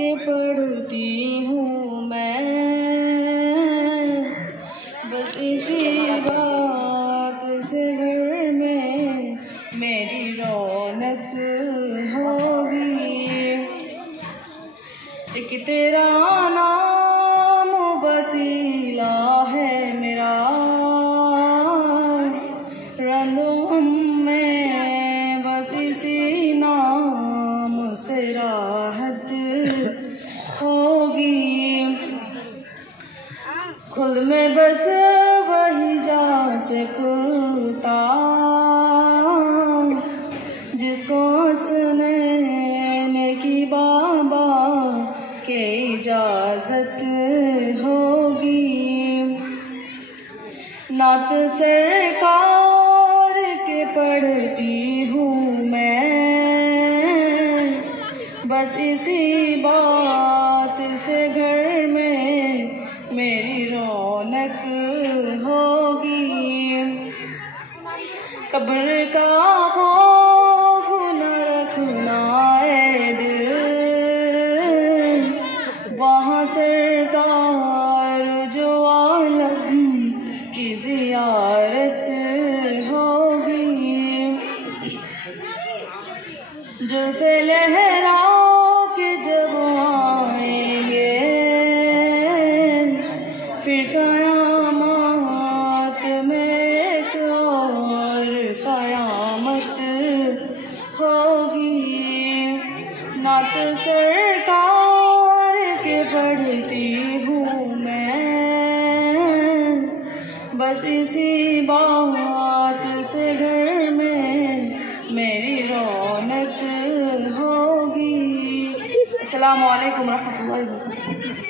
के पढ़ती हूँ मैं, बस इसी बात से घर में मेरी रौनक होगी। एक तेरा नाम वसीला है मेरा, रंगों में बस इसी नाम से राहत होगी। खुद में बस वही जा सकता जिसको सुनने की बाबा के इजाज़त होगी। नात सरकार के पढ़ती हूँ मैं, बस इसी बात से घर में मेरी रौनक होगी। कब्र का खौफ न रखना है दिल, वहाँ सरकार जो आलम की ज़ियारत होगी। जुल्फ़े लहरा के जब आएंगे फिर क़यामत में एक और क़यामत होगी। नात सरकार के पढ़ती हूँ मैं, बस इसी बात से घर में मेरी रौनक होगी। अस्सलामु अलैकुम रहमतुल्लाहि व बरकातुहू।